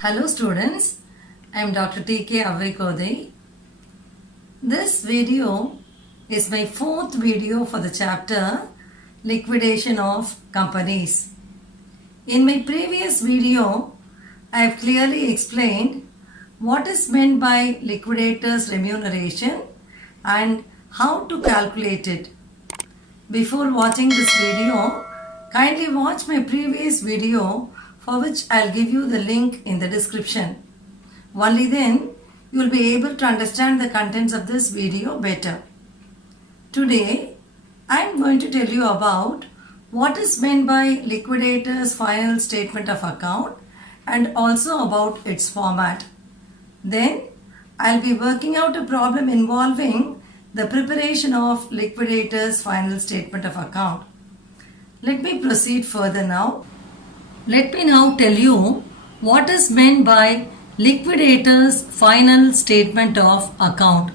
Hello students, I am Dr. T.K. Avaikodai. This video is my fourth video for the chapter Liquidation of Companies. In my previous video, I have clearly explained what is meant by liquidator's remuneration and how to calculate it. Before watching this video, kindly watch my previous video for which I'll give you the link in the description. Only then you will be able to understand the contents of this video better. Today I am going to tell you about what is meant by liquidator's final statement of account and also about its format. Then I'll be working out a problem involving the preparation of liquidator's final statement of account. Let me proceed further now. Let me now tell you what is meant by liquidator's final statement of account.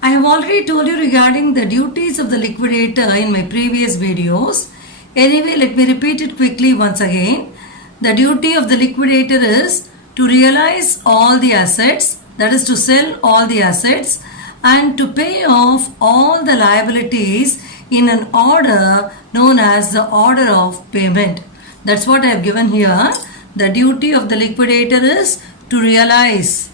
I have already told you regarding the duties of the liquidator in my previous videos. Anyway, let me repeat it quickly once again. The duty of the liquidator is to realize all the assets, that is to sell all the assets, and to pay off all the liabilities in an order known as the order of payment. That's what I have given here. The duty of the liquidator is to realize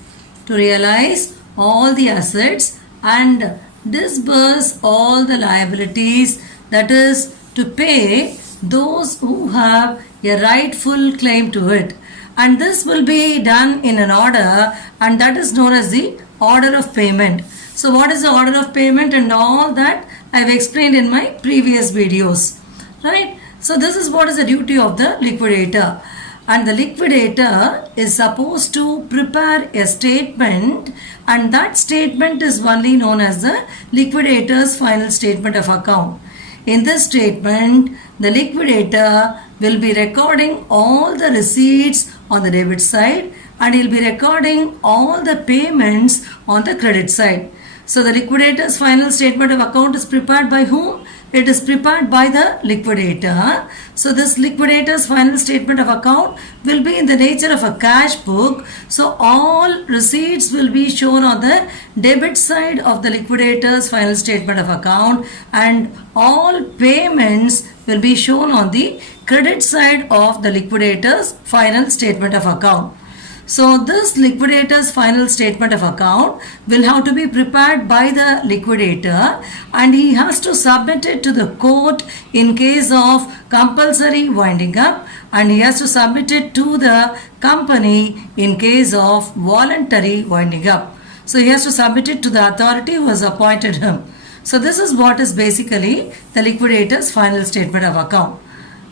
all the assets and disburse all the liabilities, that is to pay those who have a rightful claim to it. And this will be done in an order, and that is known as the order of payment. So what is the order of payment and all that I have explained in my previous videos, right? So this is what is the duty of the liquidator, and the liquidator is supposed to prepare a statement, and that statement is only known as the liquidator's final statement of account. In this statement, the liquidator will be recording all the receipts on the debit side and he will be recording all the payments on the credit side. So the liquidator's final statement of account is prepared by whom? It is prepared by the liquidator. So this liquidator's final statement of account will be in the nature of a cash book. So all receipts will be shown on the debit side of the liquidator's final statement of account, and all payments will be shown on the credit side of the liquidator's final statement of account. So this liquidator's final statement of account will have to be prepared by the liquidator, and he has to submit it to the court in case of compulsory winding up, and he has to submit it to the company in case of voluntary winding up. So he has to submit it to the authority who has appointed him. So this is what is basically the liquidator's final statement of account.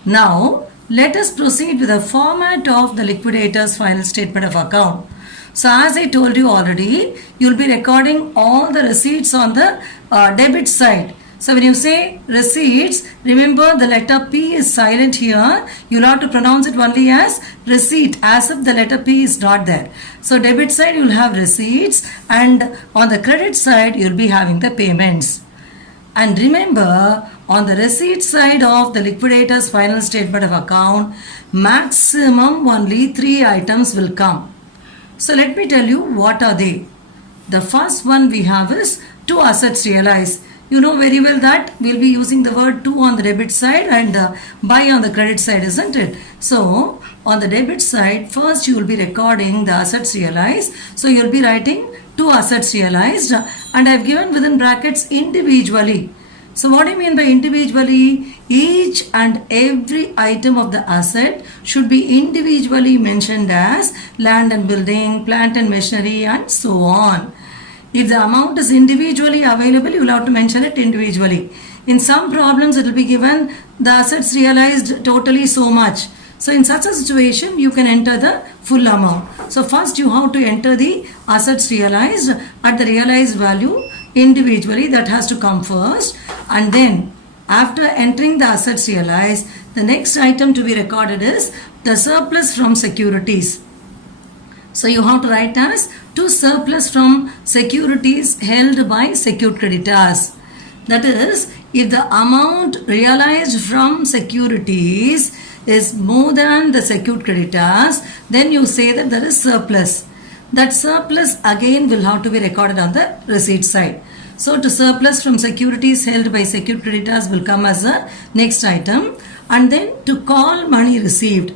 Now let us proceed with the format of the liquidator's final statement of account. So as I told you already, you will be recording all the receipts on the debit side. So when you say receipts, remember the letter P is silent here. You will have to pronounce it only as receipt, as if the letter P is not there. So debit side you will have receipts, and on the credit side you will be having the payments. And remember, on the receipt side of the liquidator's final statement of account, maximum only 3 items will come. So let me tell you what are they. The first one we have is 2 assets realized. You know very well that we will be using the word 2 on the debit side and buy on the credit side, isn't it? So on the debit side, first you will be recording the assets realized. So you will be writing 2 assets realized, and I have given within brackets individually. So what do you mean by individually? Each and every item of the asset should be individually mentioned as land and building, plant and machinery, and so on. If the amount is individually available, you will have to mention it individually. In some problems it will be given the assets realized totally so much. So in such a situation, you can enter the full amount. So first you have to enter the assets realized at the realized value individually. That has to come first, and then after entering the assets realized, the next item to be recorded is the surplus from securities. So you have to write as to surplus from securities held by secured creditors. That is, if the amount realized from securities is more than the secured creditors, then you say that there is surplus. That surplus again will have to be recorded on the receipt side. So to surplus from securities held by secured creditors will come as a next item. And then to call money received.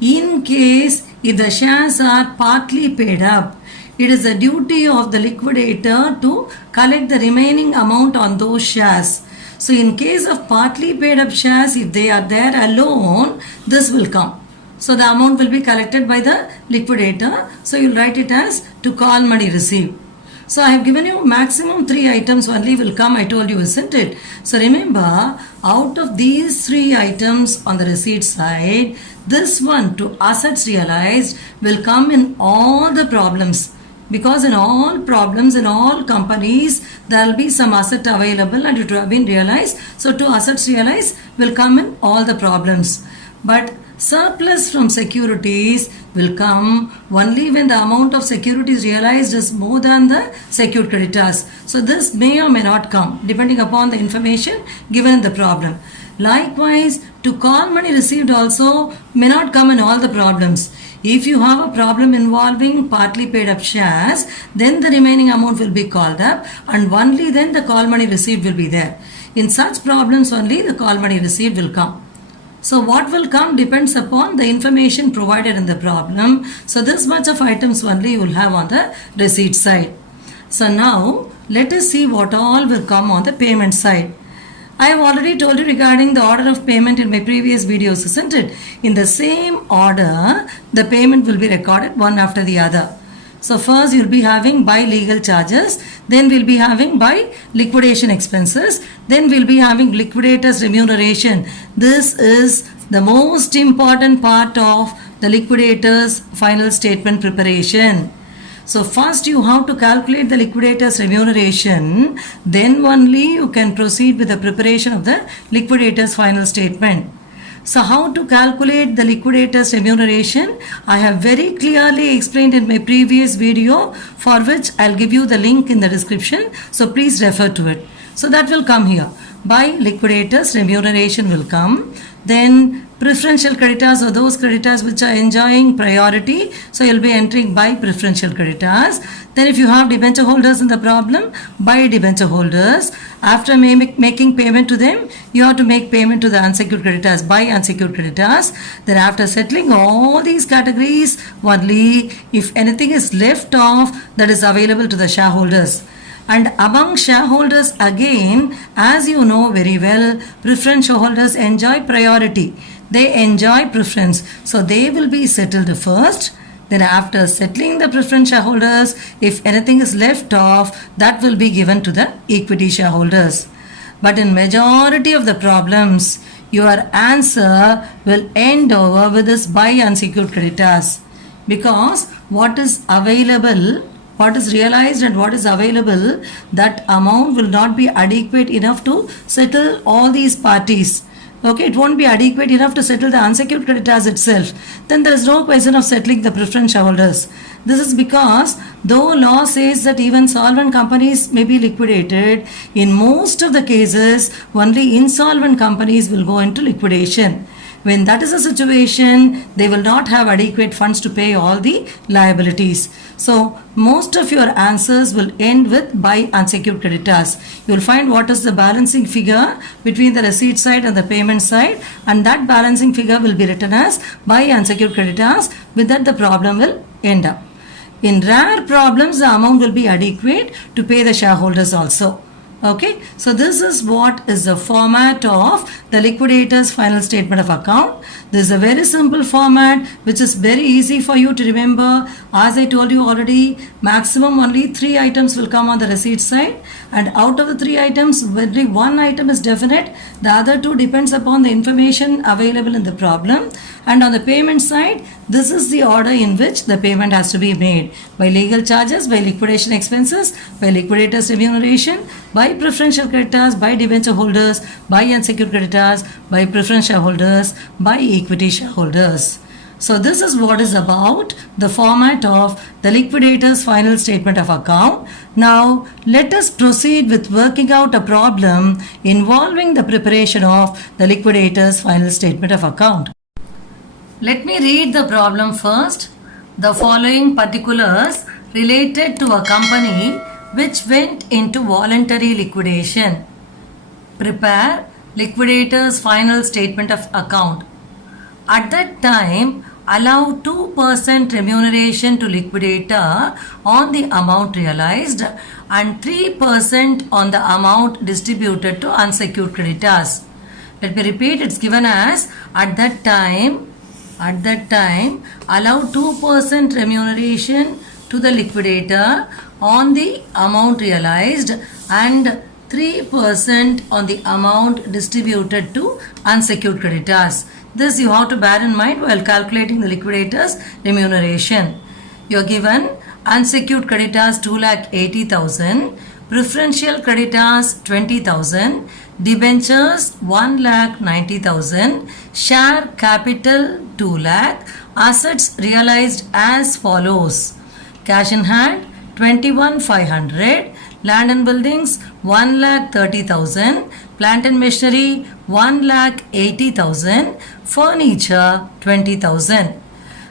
In case if the shares are partly paid up, it is the duty of the liquidator to collect the remaining amount on those shares. So in case of partly paid up shares, if they are there alone, this will come. So the amount will be collected by the liquidator. So you'll write it as to call money received. So I have given you maximum 3 items only will come, I told you, isn't it? So remember, out of these 3 items on the receipt side, this one to assets realized will come in all the problems. Because in all problems, in all companies, there will be some asset available and it will have been realized. So to assets realized will come in all the problems. But surplus from securities will come only when the amount of securities realized is more than the secured creditors. So this may or may not come depending upon the information given in the problem. Likewise, to call money received also may not come in all the problems. If you have a problem involving partly paid up shares, then the remaining amount will be called up and only then the call money received will be there. In such problems only the call money received will come. So what will come depends upon the information provided in the problem. So this much of items only you will have on the receipt side. So now let us see what all will come on the payment side. I have already told you regarding the order of payment in my previous videos, isn't it? In the same order, the payment will be recorded one after the other. So first you'll be having by legal charges, then we'll be having by liquidation expenses, then we'll be having liquidator's remuneration. This is the most important part of the liquidator's final statement preparation. So first you have to calculate the liquidator's remuneration, then only you can proceed with the preparation of the liquidator's final statement. So how to calculate the liquidator's remuneration? I have very clearly explained in my previous video, for which I'll give you the link in the description. So please refer to it. So that will come here. By liquidator's remuneration will come. Then preferential creditors or those creditors which are enjoying priority. So you'll be entering by preferential creditors. Then if you have debenture holders in the problem, by debenture holders. After making payment to them, you have to make payment to the unsecured creditors by unsecured creditors. Then after settling all these categories, only if anything is left off, that is available to the shareholders. And among shareholders again, as you know very well, preference shareholders enjoy priority. They enjoy preference. So they will be settled first. Then after settling the preference shareholders, if anything is left off, that will be given to the equity shareholders. But in majority of the problems, your answer will end over with this by unsecured creditors. Because what is available, what is realized and what is available, that amount will not be adequate enough to settle all these parties. Okay, it won't be adequate enough to settle the unsecured creditors itself. Then there is no question of settling the preference shareholders. This is because though law says that even solvent companies may be liquidated, in most of the cases only insolvent companies will go into liquidation. When that is the situation, they will not have adequate funds to pay all the liabilities. So most of your answers will end with by unsecured creditors. You will find what is the balancing figure between the receipt side and the payment side, and that balancing figure will be written as by unsecured creditors. With that the problem will end up. In rare problems, the amount will be adequate to pay the shareholders also. Okay, so this is what is the format of the liquidator's final statement of account. This is a very simple format which is very easy for you to remember. As I told you already, maximum only 3 items will come on the receipt side, and out of the 3 items, only 1 item is definite. The other 2 depends upon the information available in the problem. And on the payment side, this is the order in which the payment has to be made: by legal charges, by liquidation expenses, by liquidator's remuneration, by preferential creditors, by debenture holders, by unsecured creditors, by preference shareholders, by equity shareholders. So this is what is about the format of the liquidator's final statement of account. Now let us proceed with working out a problem involving the preparation of the liquidator's final statement of account. Let me read the problem first. The following particulars related to a company which went into voluntary liquidation. Prepare liquidator's final statement of account. At that time, allow 2% remuneration to liquidator on the amount realized and 3% on the amount distributed to unsecured creditors. Let me repeat, it's given as at that time allow 2% remuneration to the liquidator on the amount realized and 3% on the amount distributed to unsecured creditors. This you have to bear in mind while calculating the liquidator's remuneration. You are given unsecured creditors 2,80,000, preferential creditors 20,000, debentures 1,90,000, share capital 2 lakh, assets realized as follows: cash in hand 21,500, land and buildings 1,30,000, plant and machinery 1,80,000, furniture 20,000.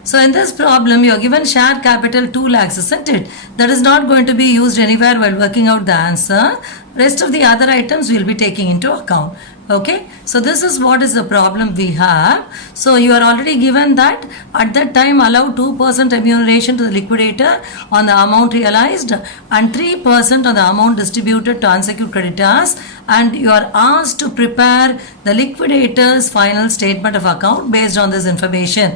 So in this problem, you are given share capital 2 lakhs, isn't it? That is not going to be used anywhere while working out the answer. Rest of the other items we will be taking into account. Okay, so this is what is the problem we have. So you are already given that at that time allow 2% remuneration to the liquidator on the amount realized and 3% on the amount distributed to unsecured creditors, and you are asked to prepare the liquidator's final statement of account based on this information.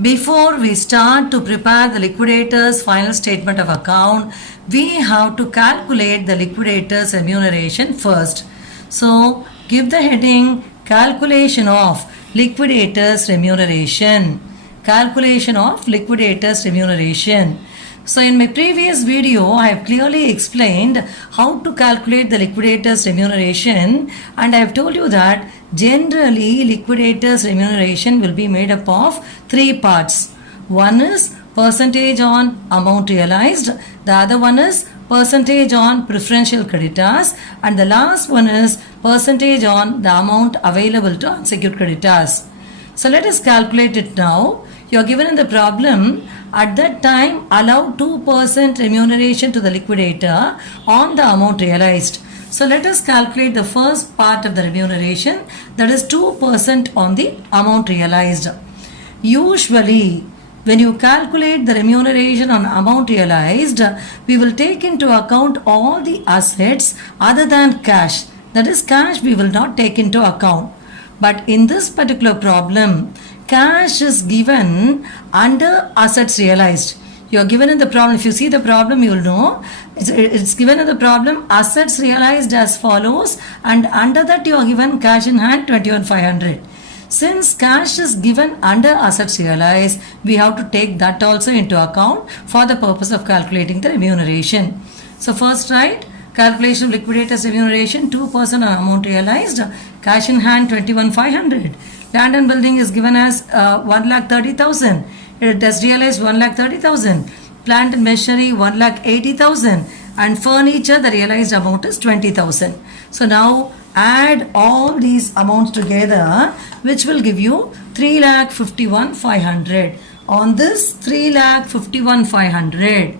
Before we start to prepare the liquidator's final statement of account, we have to calculate the liquidator's remuneration first. So, give the heading calculation of liquidator's remuneration. Calculation of liquidator's remuneration. So in my previous video, I have clearly explained how to calculate the liquidator's remuneration, and I have told you that generally liquidator's remuneration will be made up of 3 parts. One is percentage on amount realized, the other one is percentage on preferential creditors, and the last one is percentage on the amount available to unsecured creditors. So let us calculate it now. You are given in the problem, at that time allow 2% remuneration to the liquidator on the amount realized. So let us calculate the first part of the remuneration, that is 2% on the amount realized. Usually when you calculate the remuneration on amount realized, we will take into account all the assets other than cash. That is, cash we will not take into account. But in this particular problem, cash is given under assets realized. You are given in the problem, if you see the problem, you will know. It's given in the problem, assets realized as follows, and under that you are given cash in hand 21,500. Since cash is given under assets realized, we have to take that also into account for the purpose of calculating the remuneration. So first write calculation of liquidator's remuneration, 2% on amount realized, cash in hand 21,500. Land and building is given as 1,30,000. It has realized 1,30,000. Plant and machinery 1,80,000. And furniture, the realized amount is 20,000. So now add all these amounts together, which will give you 3,51,500. On this 3,51,500,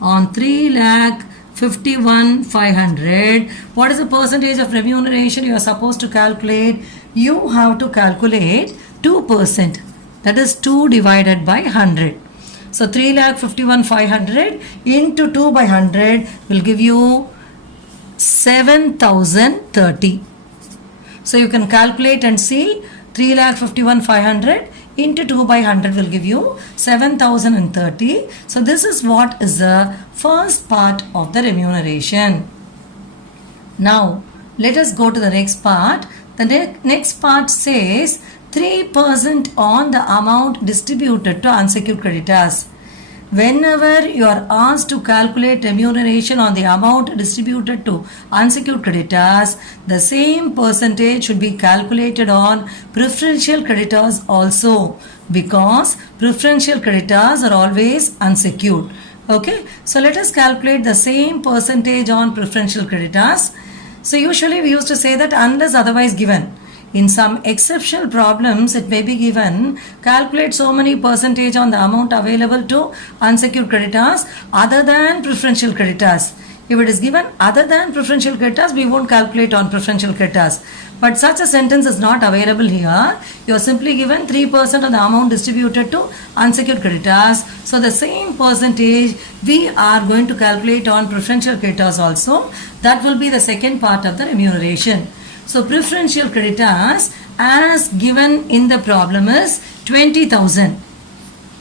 on 3,51,500, what is the percentage of remuneration you are supposed to calculate? You have to calculate 2%. That is 2 divided by 100. So 3,51,500 into 2 by 100 will give you 7,030. So you can calculate and see 3,51,500 into 2 by 100 will give you 7,030. So this is what is the first part of the remuneration. Now let us go to the next part. The next part says 3% on the amount distributed to unsecured creditors. Whenever you are asked to calculate remuneration on the amount distributed to unsecured creditors, the same percentage should be calculated on preferential creditors also, because preferential creditors are always unsecured. Okay, so let us calculate the same percentage on preferential creditors. So usually we used to say that unless otherwise given. In some exceptional problems, it may be given, calculate so many percentage on the amount available to unsecured creditors other than preferential creditors. If it is given other than preferential creditors, we won't calculate on preferential creditors. But such a sentence is not available here. You are simply given 3% of the amount distributed to unsecured creditors. So the same percentage we are going to calculate on preferential creditors also. That will be the second part of the remuneration. So preferential creditors as given in the problem is 20,000.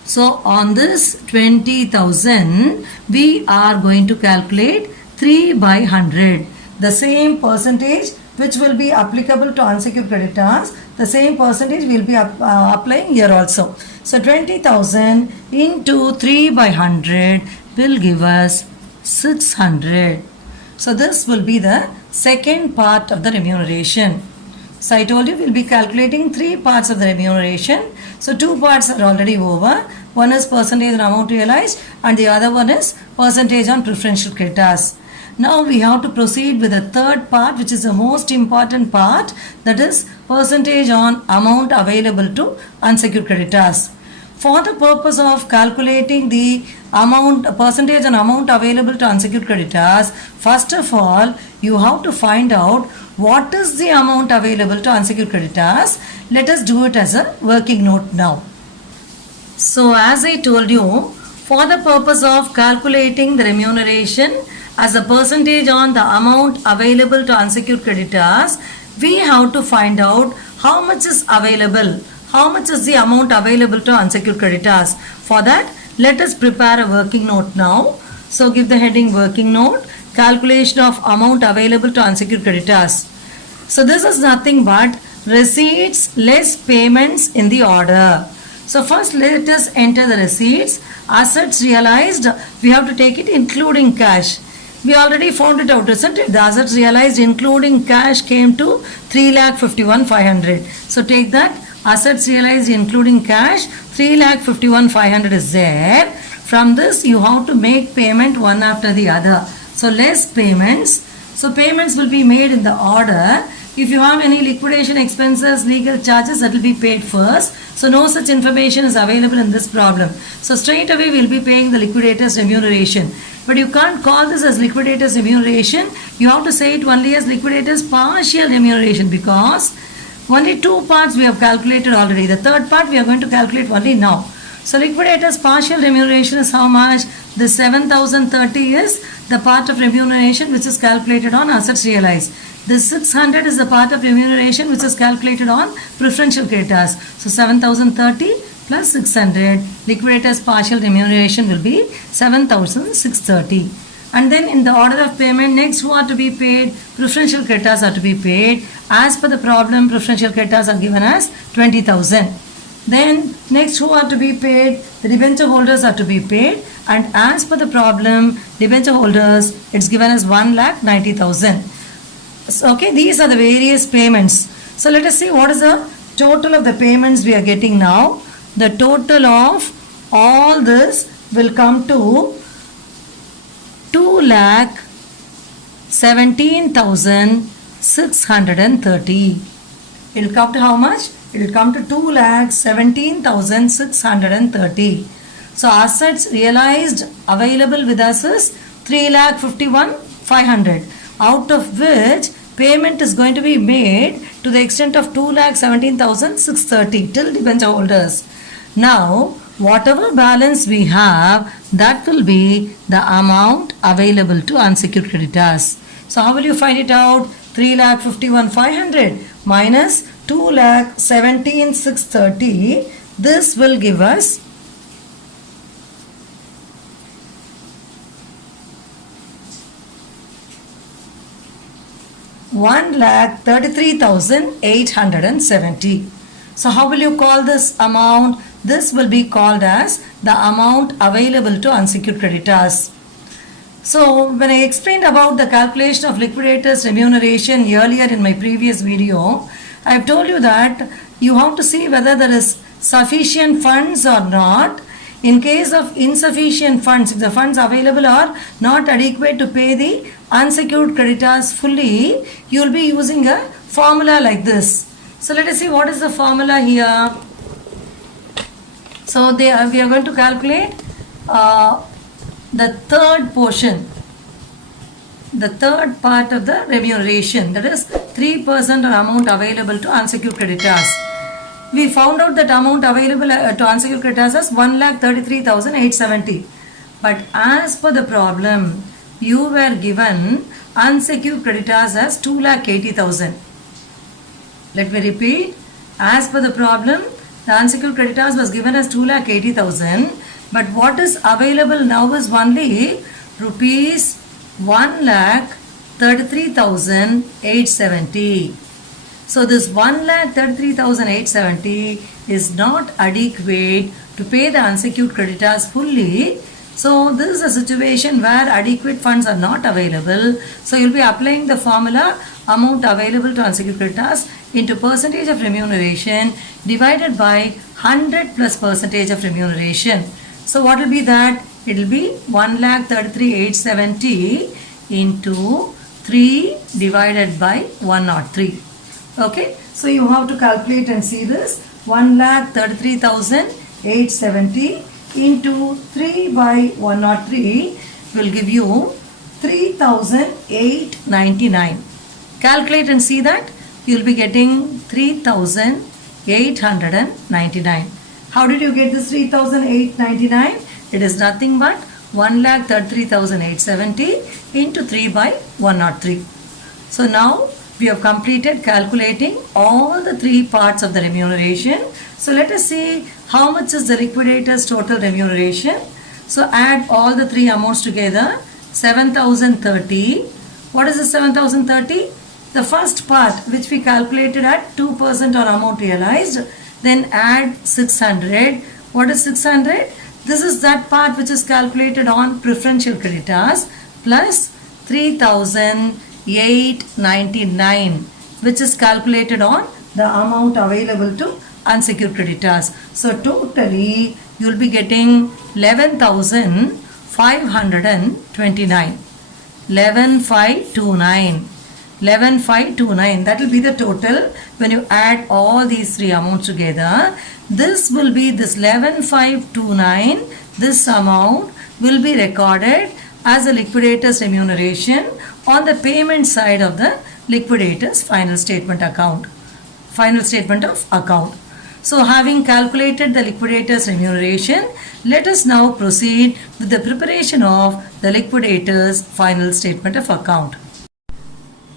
So on this 20,000 we are going to calculate 3 by 100. The same percentage which will be applicable to unsecured creditors, the same percentage will be applying here also. So 20,000 into 3 by 100 will give us 600. So this will be the second part of the remuneration. So I told you we'll be calculating 3 parts of the remuneration. So 2 parts are already over. One is percentage on amount realized and the other one is percentage on preferential creditors. Now we have to proceed with the third part, which is the most important part, that is percentage on amount available to unsecured creditors. For the purpose of calculating the percentage on amount available to unsecured creditors, first of all you have to find out what is the amount available to unsecured creditors. Let us do it as a working note now. So as I told you, for the purpose of calculating the remuneration as a percentage on the amount available to unsecured creditors, we have to find out how much is available, how much is the amount available to unsecured creditors. For that, let us prepare a working note now. So give the heading working note, calculation of amount available to unsecured creditors. So this is nothing but receipts less payments in the order. So first let us enter the receipts. Assets realized, we have to take it including cash. We already found it out, isn't it? The assets realized including cash came to 3,51,500. So take that, assets realized including cash, 3,51,500 is there. From this you have to make payment one after the other. So less payments. So payments will be made in the order. If you have any liquidation expenses, legal charges, that will be paid first. So no such information is available in this problem. So straight away we will be paying the liquidator's remuneration. But you can't call this as liquidator's remuneration. You have to say it only as liquidator's partial remuneration, because only 2 parts we have calculated already. The third part we are going to calculate only now. So liquidator's partial remuneration is how much? The 7,030 is the part of remuneration which is calculated on assets realized. This 600 is the part of remuneration which is calculated on preferential creditors. So 7,030 plus 600, liquidator's partial remuneration will be 7,630. And then in the order of payment, next who are to be paid? Preferential creditors are to be paid. As per the problem, preferential creditors are given as 20,000. Then next who are to be paid? The debenture holders are to be paid. And as per the problem, debenture holders, it's given as 1,90,000. So, okay, these are the various payments. So let us see what is the total of the payments we are getting now. The total of all this will come to 2,17,630. It will come to how much? It will come to 2,17,630. So assets realized available with us is 3,51,500, out of which payment is going to be made to the extent of 2,17,630 till debenture holders. Now, whatever balance we have, that will be the amount available to unsecured creditors. So, how will you find it out? 3,51,500 minus 2,17,630. This will give us 1,33,870. So how will you call this amount? This will be called as the amount available to unsecured creditors. So when I explained about the calculation of liquidators remuneration earlier in my previous video, I have told you that you have to see whether there is sufficient funds or not. In case of insufficient funds, if the funds available are not adequate to pay the unsecured creditors fully, you will be using a formula like this. So let us see what is the formula here. So we are going to calculate the third portion, the third part of the remuneration, that is 3% amount available to unsecured creditors. We found out that amount available to unsecured creditors as 1,33,870. But as per the problem, you were given unsecured creditors as 2,80,000. Let me repeat. As per the problem, the unsecured creditors was given as 2,80,000. But what is available now is only rupees 1,33,870. So this 1,33,870 is not adequate to pay the unsecured creditors fully. So this is a situation where adequate funds are not available. So you'll be applying the formula amount available to unsecured creditors into percentage of remuneration divided by 100 plus percentage of remuneration. So what will be that? It will be 1,33,870 into 3 divided by 103. Okay, so you have to calculate and see this. 1,33,870 into 3 by 103 will give you 3,899. Calculate and see that. You will be getting 3,899. How did you get this 3,899? It is nothing but 1,33,870 into 3 by 103. So now we have completed calculating all the three parts of the remuneration. So let us see how much is the liquidator's total remuneration. So add all the three amounts together. 7,030. What is the 7,030? The first part which we calculated at 2% on amount realized. Then add 600. What is 600? This is that part which is calculated on preferential creditors plus 3,899 which is calculated on the amount available to unsecured creditors. So totally you will be getting 11,529. 11,529. 11,529. That will be the total when you add all these three amounts together. This will be this 11,529. This amount will be recorded as a liquidator's remuneration on the payment side of the liquidator's final statement account. Final statement of account. So having calculated the liquidator's remuneration, let us now proceed with the preparation of the liquidator's final statement of account.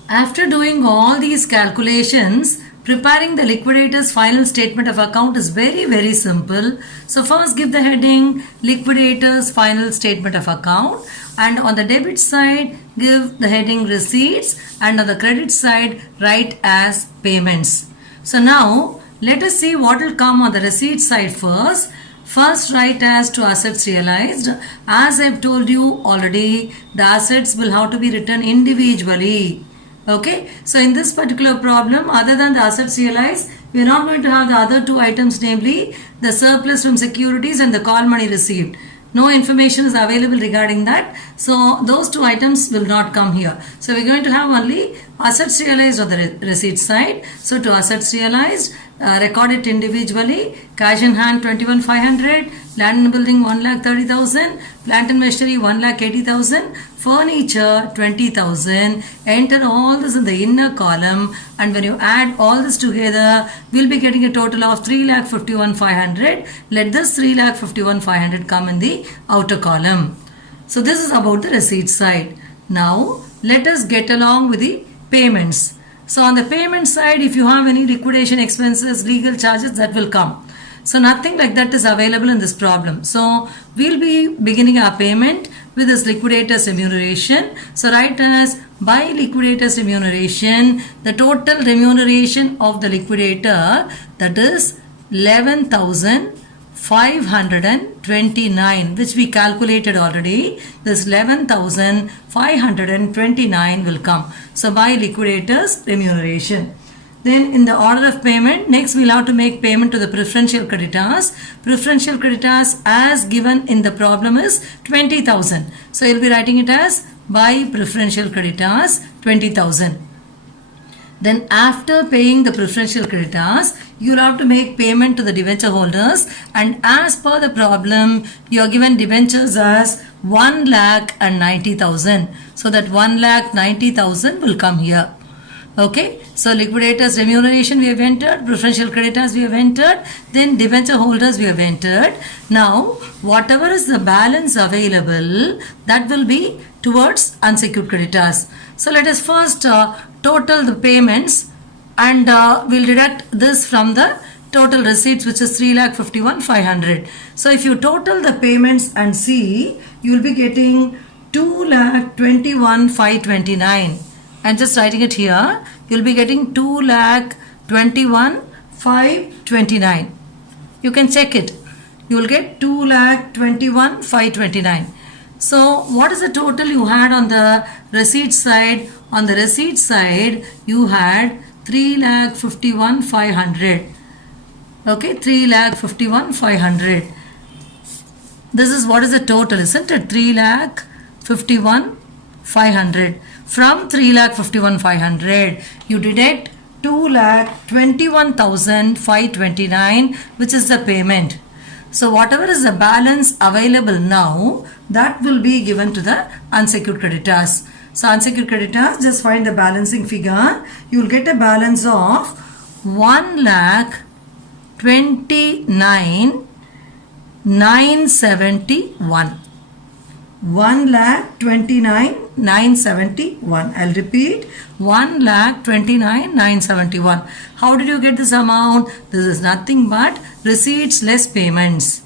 After doing all these calculations, preparing the liquidator's final statement of account is very simple. So first give the heading liquidator's final statement of account, and on the debit side give the heading receipts, and on the credit side write as payments. So now let us see what will come on the receipt side first. First write as to assets realized. As I have told you already, the assets will have to be written individually. Okay, so in this particular problem, other than the assets realized, we are not going to have the other two items, namely the surplus from securities and the call money received. No information is available regarding that. So those two items will not come here. So we are going to have only assets realized on the receipt side. So to assets realized, record it individually. Cash in hand 21,500, land and building 1,30,000, plant and machinery 1,80,000, furniture 20,000. Enter all this in the inner column, and when you add all this together, we'll be getting a total of 3,51,500. Let this 3,51,500 come in the outer column. So this is about the receipt side. Now let us get along with the payments. So on the payment side, if you have any liquidation expenses, legal charges, that will come. So nothing like that is available in this problem. So we'll be beginning our payment with this liquidator's remuneration. So write as by liquidator's remuneration, the total remuneration of the liquidator, that is 11,529, which we calculated already. This 11,529 will come. So by liquidator's remuneration. Then in the order of payment, next we'll have to make payment to the preferential creditors. Preferential creditors as given in the problem is 20,000. So you'll be writing it as by preferential creditors 20,000. Then after paying the preferential creditors, you will have to make payment to the debenture holders, and as per the problem, you are given debentures as 1,90,000. So that 1,90,000 will come here. Okay, so liquidators remuneration we have entered, preferential creditors we have entered, then debenture holders we have entered. Now, whatever is the balance available, that will be towards unsecured creditors. So let us first total the payments, and we'll deduct this from the total receipts, which is 3,51,500. So if you total the payments and see, you will be getting 2,21,529. I'm just writing it here. You'll be getting 2,21,529. You can check it. You will get 2,21,529. So what is the total you had on the receipt side? On the receipt side, you had 3,51,500. Okay, 3,51,500. This is what is the total, isn't it? 3,51,500. From 3,51,500, you deduct 2,21,529, which is the payment. So whatever is the balance available now, that will be given to the unsecured creditors. So unsecured creditors, just find the balancing figure. You will get a balance of 1,29,971. 1,29,971. I'll repeat, 1,29,971. How did you get this amount? This is nothing but receipts less payments.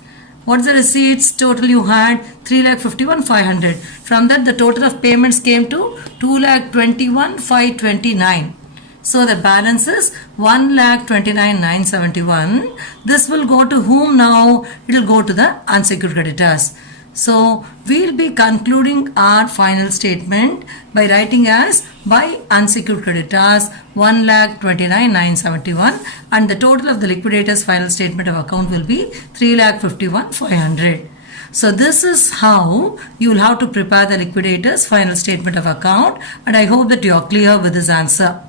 What's the receipts total you had? 3,51,500. From that, the total of payments came to 2,21,529. So the balance is 1,29,971. This will go to whom now? It will go to the unsecured creditors. So we'll be concluding our final statement by writing as by unsecured creditors 1,29,971, and the total of the liquidators final statement of account will be 3,51,500. So this is how you will have to prepare the liquidators final statement of account, and I hope that you are clear with this answer.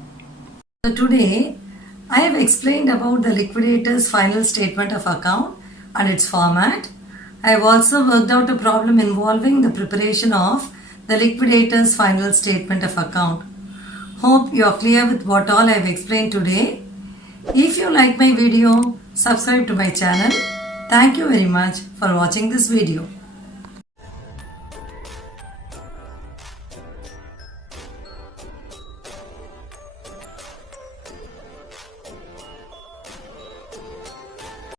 So today I have explained about the liquidators final statement of account and its format. I have also worked out a problem involving the preparation of the liquidator's final statement of account. Hope you are clear with what all I have explained today. If you like my video, subscribe to my channel. Thank you very much for watching this video.